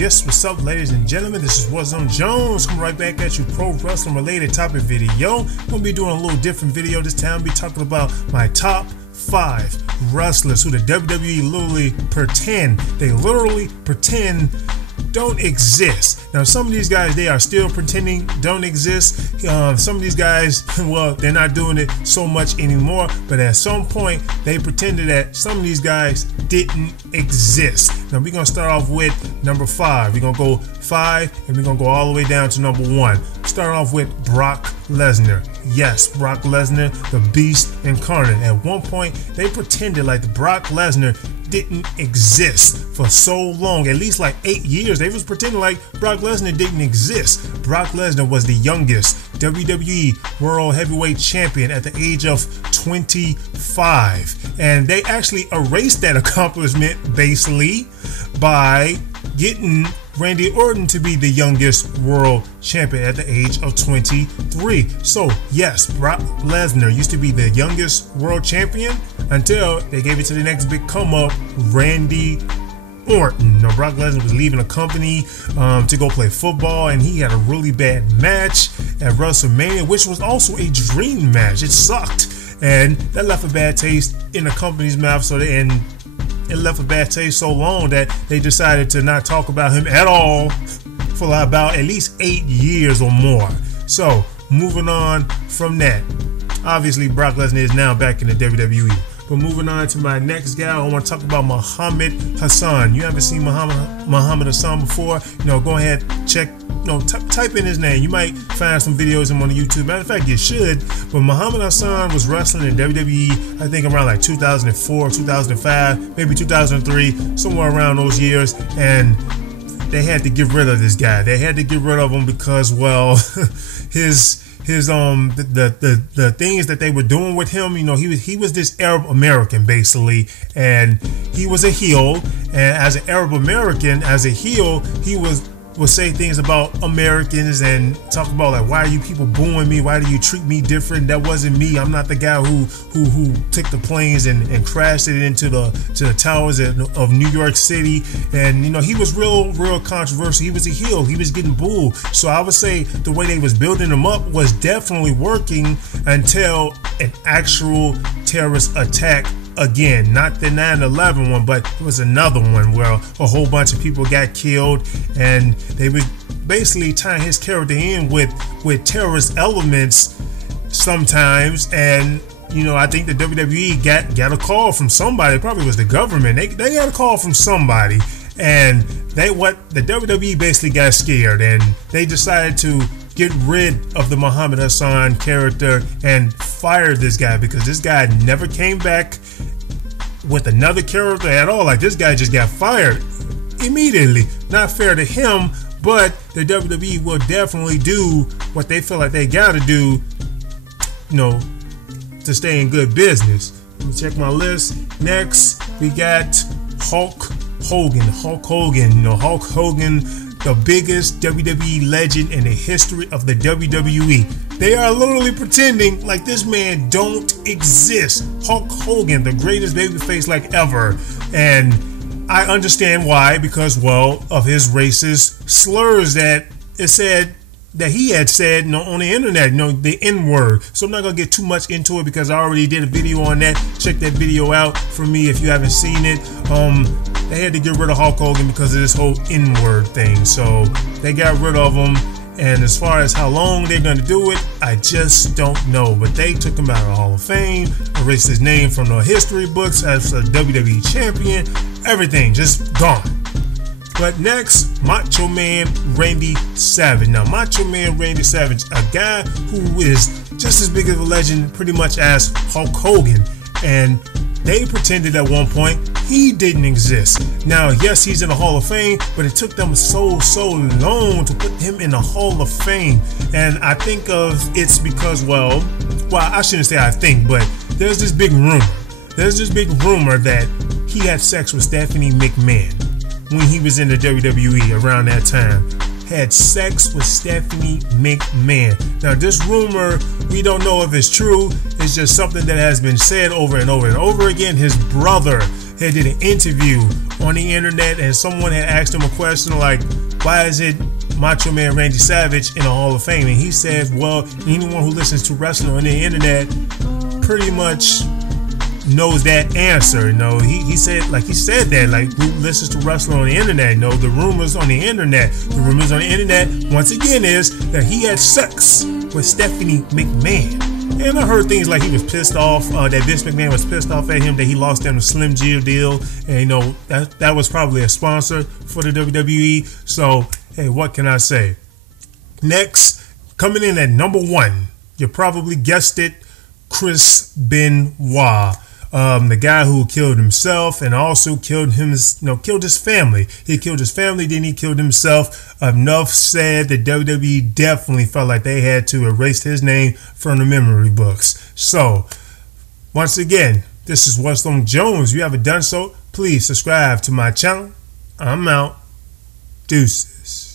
Yes, what's up, ladies and gentlemen? This is Warzone Jones coming right back at you, pro wrestling related topic video. I'm gonna be doing a little different video this time. I'll be talking about my top 5 wrestlers who the WWE literally pretend don't exist. Now, some of these guys, they are still pretending don't exist. Some of these guys, well, they're not doing it so much anymore, but at some point they pretended that some of these guys didn't exist. Now, we're gonna start off with number 5. We're gonna go 5 and we're gonna go all the way down to number 1. Start off with Brock Lesnar. Yes, Brock Lesnar, the Beast Incarnate. At one point, they pretended like the Brock Lesnar didn't exist for so long, at least like 8 years. They was pretending like Brock Lesnar didn't exist. Brock Lesnar was the youngest WWE World Heavyweight Champion at the age of 25, and they actually erased that accomplishment basically by getting Randy Orton to be the youngest world champion at the age of 23. So yes, Brock Lesnar used to be the youngest world champion until they gave it to the next big come up, Randy Orton. Now, Brock Lesnar was leaving a company to go play football, and he had a really bad match at WrestleMania, which was also a dream match. It sucked, and that left a bad taste in the company's mouth. It left a bad taste so long that they decided to not talk about him at all for about at least 8 years or more. So moving on from that, obviously Brock Lesnar is now back in the WWE. But moving on to my next guy, I want to talk about Muhammad Hassan. You haven't seen Muhammad Hassan before? Go ahead, check. Type in his name. You might find some videos of him on YouTube. Matter of fact, you should. But Muhammad Hassan was wrestling in WWE, I think around like 2004, 2005, maybe 2003, somewhere around those years. And they had to get rid of this guy. They had to get rid of him because, well, the things that they were doing with him, he was this Arab American basically, and he was a heel. And as an Arab American, as a heel, he would say things about Americans and talk about like, why are you people booing me? Why do you treat me different? That wasn't me. I'm not the guy who took the planes and crashed it into the towers of New York City. And he was real controversial. He was a heel. He was getting booed. So I would say the way they was building him up was definitely working until an actual terrorist attack. Again, not the 9/11 one, but it was another one where a whole bunch of people got killed, and they were basically tying his character in with terrorist elements sometimes. And I think the WWE got a call from somebody. It probably was the government. They got a call from somebody, and the WWE basically got scared, and they decided to get rid of the Muhammad Hassan character and fire this guy, because this guy never came back with another character at all. Like, this guy just got fired immediately. Not fair to him, but the WWE will definitely do what they feel like they gotta do, to stay in good business. Let me check my list. Next, we got Hulk Hogan. Hulk Hogan, the biggest WWE legend in the history of the WWE. They are literally pretending like this man don't exist. Hulk Hogan, the greatest babyface like ever. And I understand why, because, well, of his racist slurs that it said that he had said on the internet, the N-word. So I'm not gonna get too much into it because I already did a video on that. Check that video out for me if you haven't seen it. They had to get rid of Hulk Hogan because of this whole N-word thing. So they got rid of him. And as far as how long they're going to do it, I just don't know. But they took him out of the Hall of Fame, erased his name from the history books as a WWE champion. Everything just gone. But next, Macho Man Randy Savage. Now, Macho Man Randy Savage, a guy who is just as big of a legend pretty much as Hulk Hogan. And they pretended at one point he didn't exist. Now, yes, he's in the Hall of Fame, but it took them so long to put him in the Hall of Fame. And I think it's because, well, I shouldn't say I think, but there's this big rumor. That he had sex with Stephanie McMahon when he was in the WWE around that time. Had sex with Stephanie McMahon. Now, this rumor, we don't know if it's true. It's just something that has been said over and over and over again. His brother had did an interview on the internet, and someone had asked him a question like, why is it Macho Man Randy Savage in the Hall of Fame? And he said, well, anyone who listens to wrestling on the internet pretty much knows that answer. He said that, like, who listens to wrestling on the internet? The rumors on the internet. The rumors on the internet, once again, is that he had sex with Stephanie McMahon. And I heard things like he was pissed off, that Vince McMahon was pissed off at him, that he lost them the Slim Jim deal. And, that was probably a sponsor for the WWE. So, hey, what can I say? Next, coming in at number 1, you probably guessed it, Chris Benoit. The guy who killed himself and also killed his family. He killed his family, then he killed himself. Enough said, the WWE definitely felt like they had to erase his name from the memory books. So, once again, this is What's on Jones. If you haven't done so, please subscribe to my channel. I'm out. Deuces.